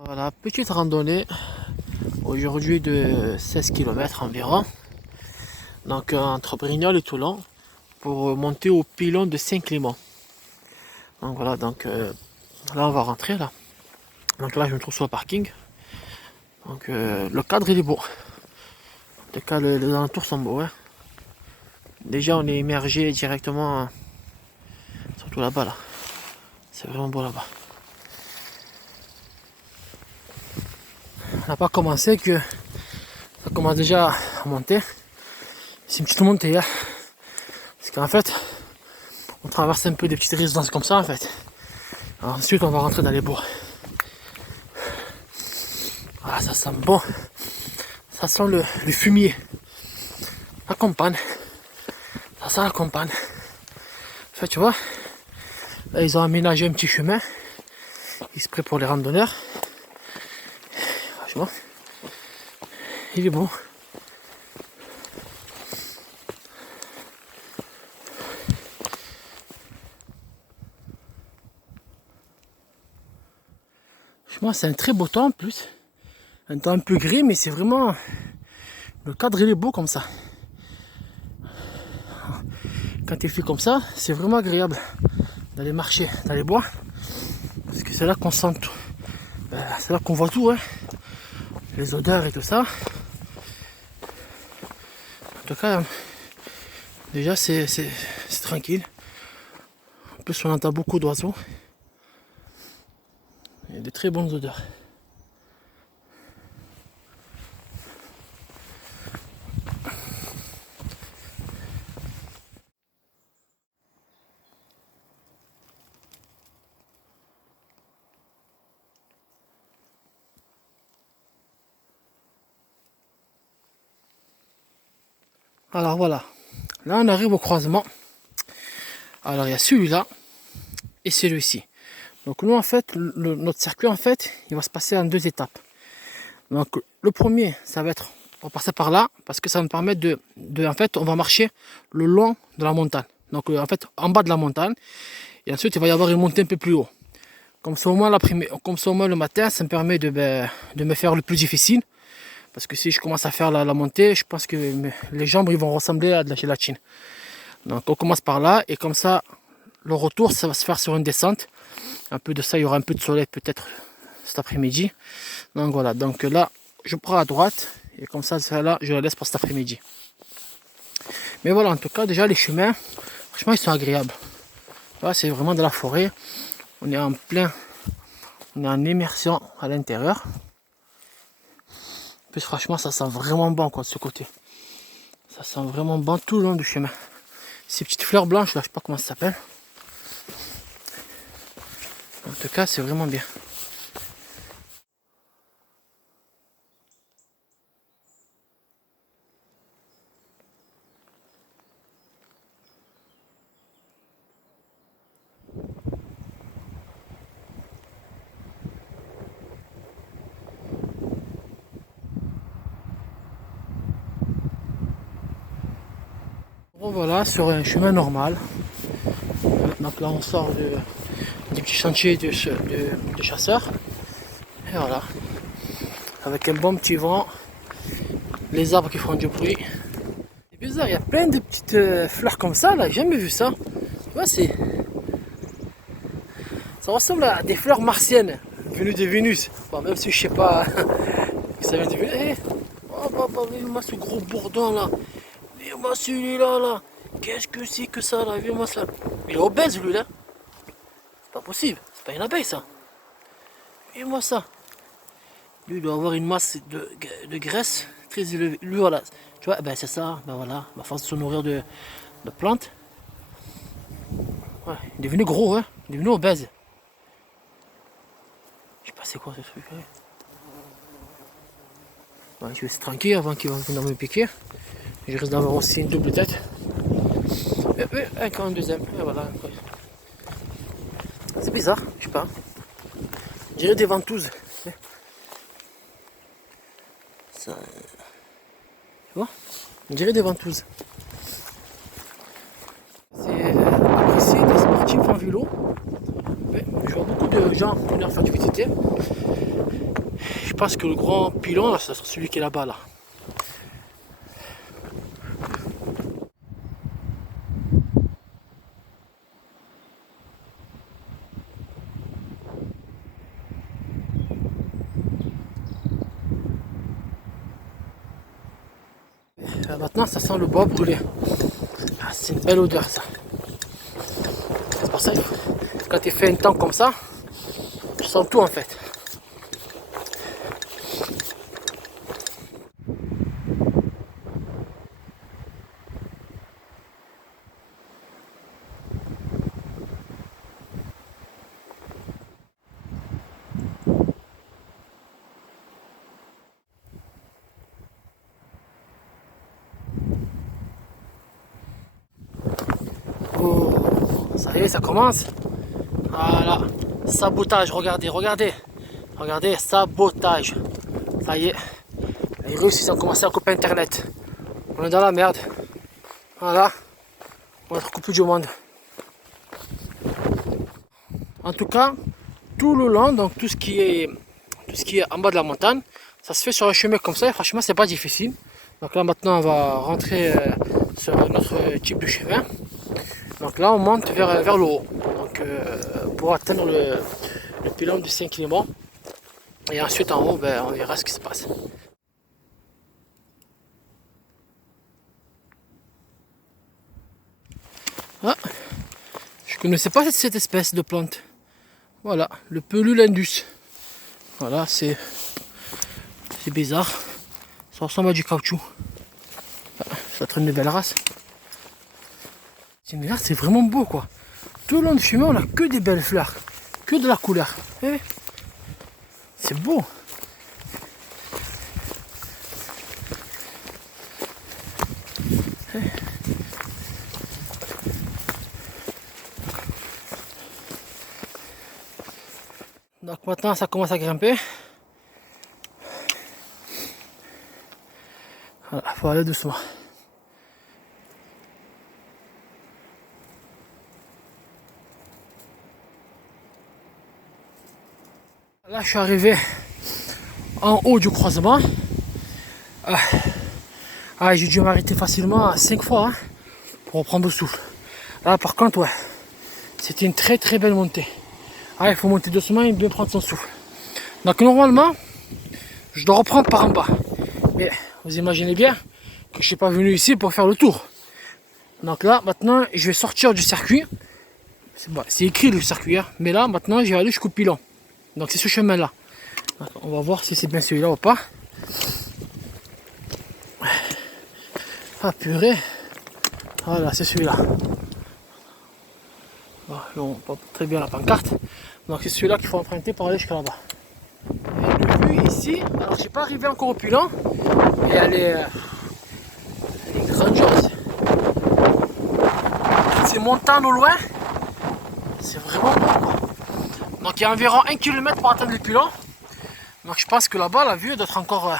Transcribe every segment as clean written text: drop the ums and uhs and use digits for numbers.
Voilà, petite randonnée aujourd'hui de 16 km environ. Donc entre Brignoles et Toulon pour monter au pilon de Saint-Clément. Donc voilà, là on va rentrer là. Donc là je me trouve sur le parking. Donc le cadre il est beau. Les alentours sont beaux. Hein. Déjà on est immergé directement, surtout là-bas là. C'est vraiment beau là-bas. On n'a pas commencé que ça commence déjà à monter. C'est une petite montée. Hein. Parce qu'en fait, on traverse un peu des petites résidences comme ça en fait. Alors ensuite on va rentrer dans les bois. Ah ça sent bon. Ça sent le fumier. La campagne. Ça sent la campagne. En fait tu vois, là ils ont aménagé un petit chemin. Exprès pour les randonneurs. Franchement, il est bon. Franchement c'est un très beau temps en plus. Un temps un peu gris mais c'est vraiment... Le cadre il est beau comme ça. Quand il fait comme ça, c'est vraiment agréable d'aller marcher dans les bois. Parce que c'est là qu'on sent tout. C'est là qu'on voit tout. Hein. Les odeurs et tout ça. En tout cas, déjà c'est tranquille. En plus on entend beaucoup d'oiseaux. Il y a des très bonnes odeurs. Alors voilà, là on arrive au croisement. Alors il y a celui-là et celui-ci. Donc nous en fait, notre circuit en fait, il va se passer en deux étapes. Donc le premier, ça va être, on va passer par là, parce que ça va nous permettre en fait, on va marcher le long de la montagne. Donc en fait, en bas de la montagne, et ensuite il va y avoir une montée un peu plus haut. Comme ça au moins, le matin, ça me permet de me faire le plus difficile. Parce que si je commence à faire la montée, je pense que les jambes ils vont ressembler à de la gélatine. Donc on commence par là, et comme ça, le retour, ça va se faire sur une descente. Un peu de ça, il y aura un peu de soleil peut-être cet après-midi. Donc voilà, donc là, je prends à droite, et comme ça, là, je la laisse pour cet après-midi. Mais voilà, en tout cas, déjà les chemins, franchement, ils sont agréables. Là, c'est vraiment de la forêt. On est en immersion à l'intérieur. En plus, franchement, ça sent vraiment bon quoi, de ce côté. Ça sent vraiment bon tout le long du chemin. Ces petites fleurs blanches, là, je sais pas comment ça s'appelle. En tout cas, c'est vraiment bien. Bon, voilà, sur un chemin normal. Donc là, on sort du petit chantier de chasseurs. Et voilà. Avec un bon petit vent. Les arbres qui font du bruit. C'est bizarre, il y a plein de petites fleurs comme ça, là. J'ai jamais vu ça. Tu vois, ça ressemble à des fleurs martiennes venues de Vénus. Bon, même si je sais pas que ça vient de Vénus. Eh, oh, viens-moi ce gros bourdon là. Viens-moi celui-là là. Qu'est-ce que c'est que ça là? Viens-moi ça. Il est obèse lui là. C'est pas possible. C'est pas une abeille ça. Viens-moi ça. Lui il doit avoir une masse de graisse très élevée. Lui voilà. Tu vois, ben c'est ça. Ben voilà. À force de se nourrir de plantes. Ouais, il est devenu gros, hein. Il est devenu obèse. Je sais pas c'est quoi ce truc. Hein. Ouais, je vais être tranquille avant qu'il va venir me piquer. Je risque d'avoir aussi une double tête. Et encore un deuxième. Et voilà. C'est bizarre, je sais pas. Je dirais des ventouses. Ça. Tu vois? On dirait des ventouses. C'est apprécié des sportifs en vélo. Ouais, je vois beaucoup de gens venir faire du VTT. pense que le grand pilon, là, c'est celui qui est là-bas, là. Maintenant, ça sent le bois brûlé. Ah, c'est une belle odeur, ça. C'est pour ça que quand il fait un temps comme ça, je sens tout en fait. Oh, ça y est, ça commence. Voilà, sabotage, regardez, regardez. Regardez, sabotage. Ça y est, les Russes, ils ont commencé à couper Internet. On est dans la merde. Voilà, on va être coupé du monde. En tout cas, tout le long, donc tout ce qui est en bas de la montagne, ça se fait sur un chemin comme ça. Et franchement, c'est pas difficile. Donc là, maintenant, on va rentrer sur notre type de chemin. Donc là, on monte vers le haut. Donc pour atteindre le pylône du Saint-Clément. Et ensuite, en haut, ben, on verra ce qui se passe. Ah, je ne connaissais pas cette espèce de plante. Voilà, le Pelule indus. Voilà, c'est bizarre. Ça ressemble à du caoutchouc. Ça traîne de belles races. Mais là, c'est vraiment beau, quoi. Tout le long du chemin, on a que des belles fleurs. Que de la couleur. C'est beau. Donc maintenant, ça commence à grimper. Voilà, faut aller doucement. Là, je suis arrivé en haut du croisement. J'ai dû m'arrêter facilement 5 fois pour reprendre le souffle. Là, par contre, ouais, c'était une très très belle montée. Il faut monter doucement et bien prendre son souffle. Donc normalement, je dois reprendre par en bas. Mais vous imaginez bien que je ne suis pas venu ici pour faire le tour. Donc là, maintenant, je vais sortir du circuit. C'est écrit le circuit, mais là, maintenant, je vais aller jusqu'au pilon. Donc c'est ce chemin-là. On va voir si c'est bien celui-là ou pas. Ah purée. Voilà, c'est celui-là. On voit pas très bien la pancarte. Donc c'est celui-là qu'il faut emprunter pour aller jusqu'à là-bas. Le vue ici, alors je n'ai pas arrivé encore au pilon, mais elle est grandiose. Ces montagnes au loin, c'est vraiment beau, quoi. Donc il y a environ 1 km pour atteindre le pilon. Donc je pense que là-bas la vue doit être encore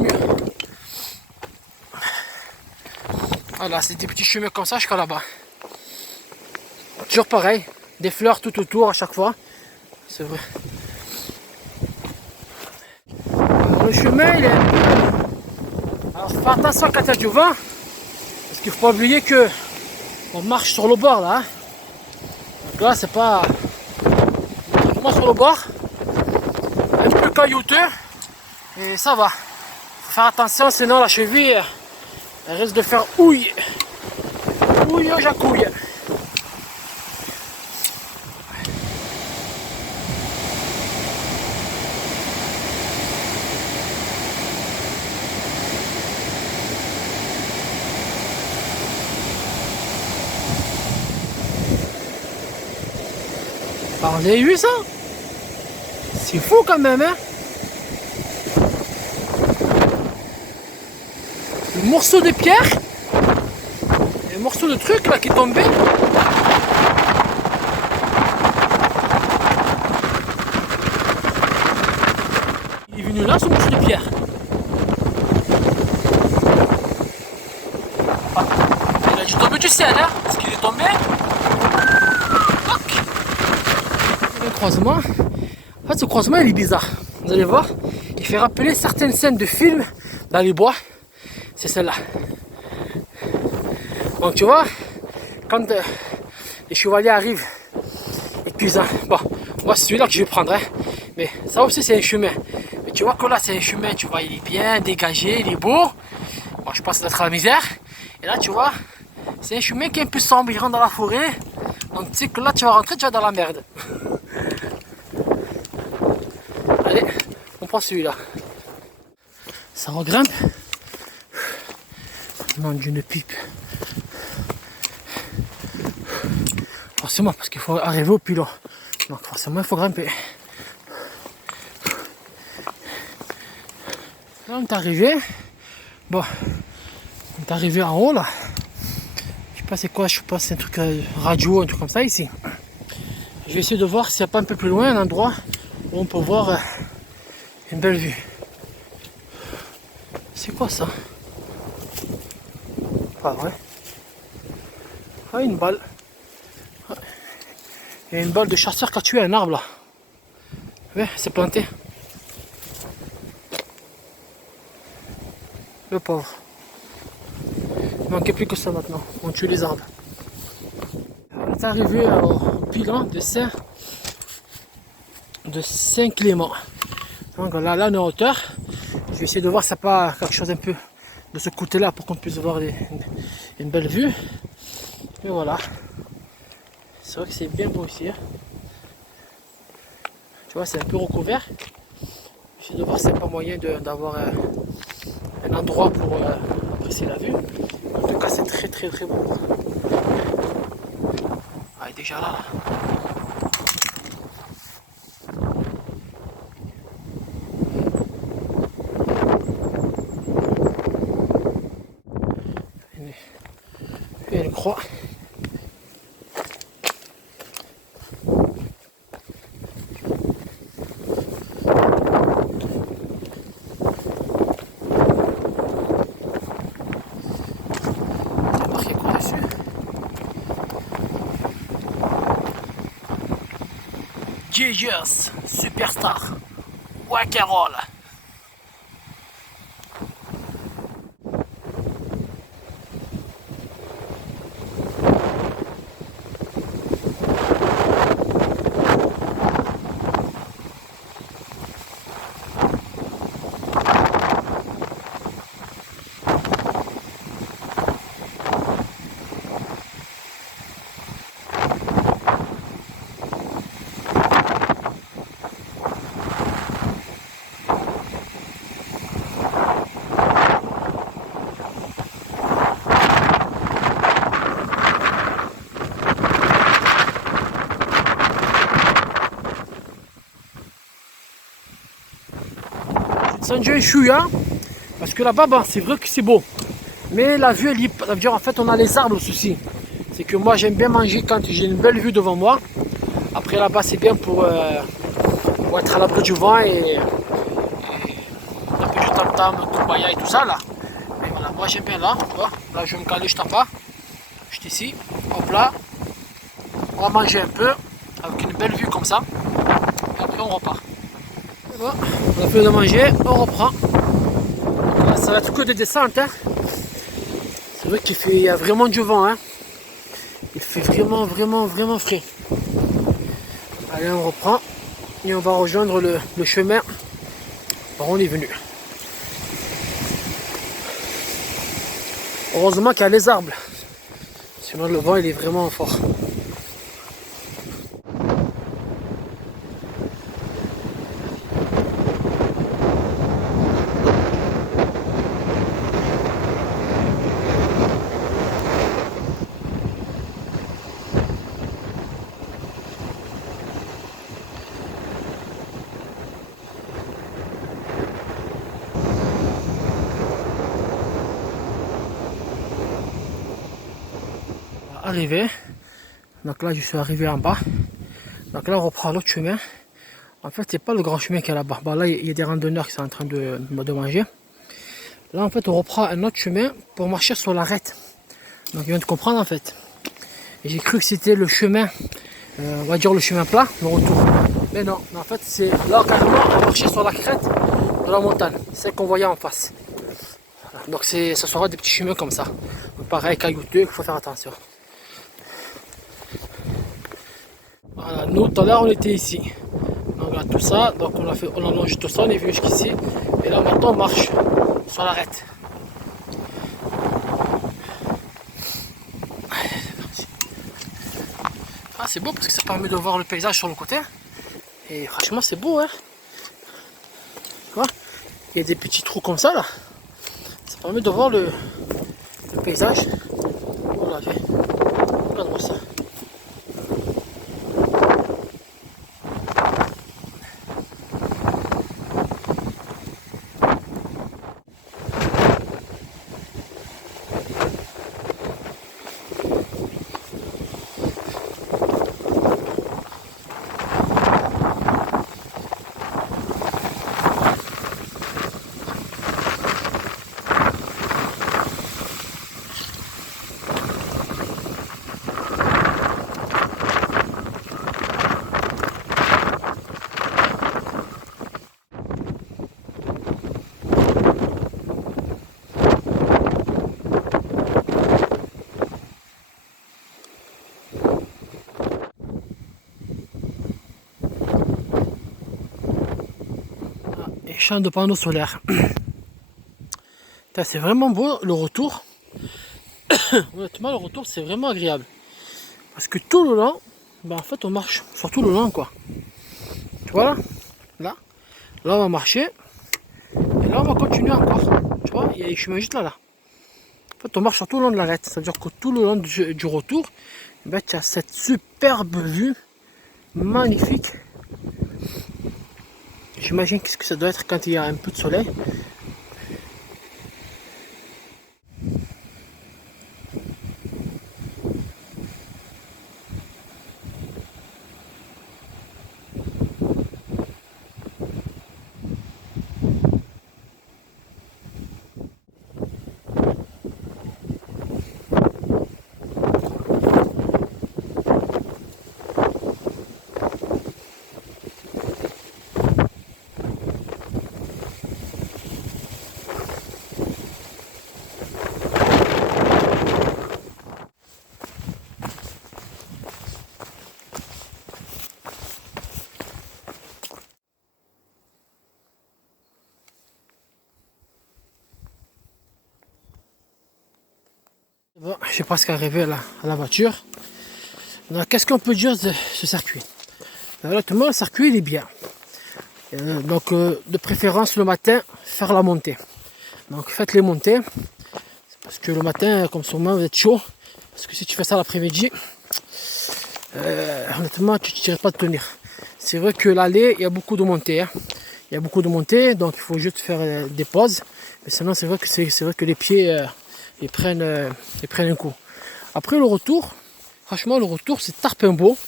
mieux. Voilà, c'est des petits chemins comme ça jusqu'à là-bas. Toujours pareil, des fleurs tout autour à chaque fois. C'est vrai. Alors, le chemin il est... Alors fais attention quand il y a du vent. Parce qu'il ne faut pas oublier que on marche sur le bord là. Donc là c'est pas vraiment sur le bord. Un peu caillouteux. Et ça va. Faut faire attention sinon la cheville elle risque de faire ouille. Ouille jacouille. Alors, vous avez vu ça? C'est fou quand même, hein? Le morceau de pierre, et le morceau de truc là qui est tombé. Il est venu là, ce morceau de pierre. Il a dû tomber du ciel, hein? Parce qu'il est tombé. Le croisement, en fait ce croisement il est bizarre. vous allez voir, il fait rappeler certaines scènes de films dans les bois. C'est celle-là. Donc tu vois, quand les chevaliers arrivent épuisants, bon, moi c'est celui-là que je vais prendre, hein. Mais ça aussi c'est un chemin. Mais tu vois que là c'est un chemin, tu vois, il est bien dégagé, il est beau. Bon, je pense d'être à la misère. Et là tu vois, c'est un chemin qui est un peu sombre, il rentre dans la forêt. Donc tu sais que là tu vas rentrer, tu vas dans la merde. Allez, on prend celui-là. Ça regrimpe. Non, d'une pipe. Forcément, parce qu'il faut arriver au pilon. Donc forcément, il faut grimper. Là, on est arrivé. Bon, on est arrivé en haut là. Je sais pas c'est quoi, je pense c'est un truc radio, un truc comme ça ici. Je vais essayer de voir s'il n'y a pas un peu plus loin un endroit où on peut voir une belle vue. C'est quoi ça? Pas vrai. Ah, une balle. Il y a une balle de chasseur qui a tué un arbre là. Ouais, c'est planté. Le pauvre. Il manquait plus que ça maintenant. On tue les arbres. On est arrivé au bilan de Saint-Clément. Donc là, on est en hauteur. Je vais essayer de voir si ça pas quelque chose un peu de ce côté-là pour qu'on puisse voir une belle vue. Et voilà. C'est vrai que c'est bien beau ici. Hein. Tu vois, c'est un peu recouvert. J'essaie de voir si c'est pas moyen d'avoir un endroit pour apprécier la vue. En tout cas, c'est très très très beau. Ah, il est déjà là. Il y a une croix. Jesus, superstar, rock'n'roll. Sanjay Chouya, parce que là-bas, bah, c'est vrai que c'est beau. Mais la vue, ça veut dire en fait, on a les arbres aussi. C'est que moi, j'aime bien manger quand j'ai une belle vue devant moi. Après, là-bas, c'est bien pour être à l'abri du vent et un peu du tam-tam, kumbaya et tout ça là. Mais voilà, moi, j'aime bien là. Là, je vais me caler, je t'en bas. Je suis ici. Hop là. On va manger un peu avec une belle vue comme ça. Et après, on repart. Bon, on a fait de manger, on reprend. Là, ça va être que des descentes. Hein. C'est vrai qu'il y a vraiment du vent. Hein. Il fait vraiment, vraiment, vraiment frais. Allez, on reprend et on va rejoindre le chemin par où on est venu. Heureusement qu'il y a les arbres. Sinon, le vent il est vraiment fort. Arrivé, donc là je suis arrivé en bas, donc là on reprend l'autre chemin. En fait c'est pas le grand chemin qui est là-bas, là il y a des randonneurs qui sont en train de manger. Là en fait on reprend un autre chemin pour marcher sur l'arête, donc je viens de comprendre en fait. Et j'ai cru que c'était le chemin, on va dire le chemin plat, le retour. Mais non, en fait, c'est là carrément on marchait sur la crête de la montagne, celle qu'on voyait en face. Voilà. Donc ça sera des petits chemins comme ça. Donc, pareil, caillouteux, il faut faire attention. Voilà, nous tout à l'heure on était ici. On regarde tout ça, donc on a longé tout ça, on est venu jusqu'ici. Et là maintenant on marche sur l'arête. Ah, c'est beau parce que ça permet de voir le paysage sur le côté. Et franchement c'est beau, hein. Tu vois, il y a des petits trous comme ça là. Ça permet de voir le paysage. Voilà, regarde-moi ça. Et champ de panneaux solaires. C'est vraiment beau le retour. Honnêtement, le retour c'est vraiment agréable. Parce que tout le long, ben, en fait on marche sur tout le long quoi. Tu vois là, là on va marcher. Et là on va continuer encore. Tu vois, il y a les chemins juste là. En fait on marche sur tout le long de l'arête. Ça veut dire que tout le long du retour, ben, tu as cette superbe vue magnifique. J'imagine qu'est-ce que ça doit être quand il y a un peu de soleil. Bon, je suis presque arrivé à la voiture. Donc, qu'est-ce qu'on peut dire de ce circuit? Honnêtement, le circuit il est bien. Donc, de préférence le matin, faire la montée. Donc, faites les montées. Parce que le matin, comme sûrement, vous êtes chaud. Parce que si tu fais ça l'après-midi, honnêtement, tu ne tirais pas de tenir. C'est vrai que l'allée, il y a beaucoup de montées. Hein. Il y a beaucoup de montées, donc il faut juste faire des pauses. Mais sinon, c'est vrai que les pieds, ils prennent un coup. Après, le retour, franchement, le retour, c'est Tarpimbault.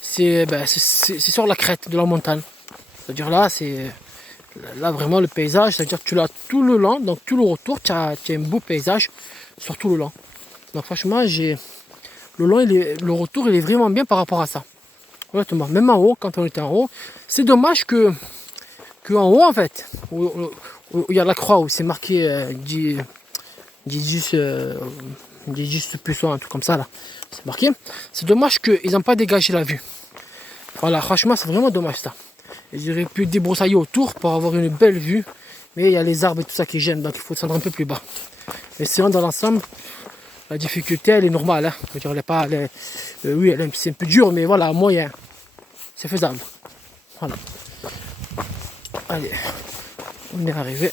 C'est sur la crête de la montagne. C'est-à-dire là vraiment le paysage, c'est-à-dire que tu l'as tout le long, donc tout le retour, tu as un beau paysage sur tout le long. Donc franchement, le retour il est vraiment bien par rapport à ça. Honnêtement, même en haut, quand on était en haut, c'est dommage que en haut en fait, où il y a la croix, où c'est marqué Jesus Puissant, un truc comme ça là, c'est marqué. C'est dommage qu'ils n'ont pas dégagé la vue. Voilà, franchement, c'est vraiment dommage ça. Ils auraient pu débroussailler autour pour avoir une belle vue, mais il y a les arbres et tout ça qui gênent, donc il faut descendre un peu plus bas. Mais sinon, dans l'ensemble, la difficulté elle est normale. Hein. Je veux dire, elle est pas, oui, c'est un peu dur, mais voilà, moyen. C'est faisable. Voilà. Allez, on est arrivé.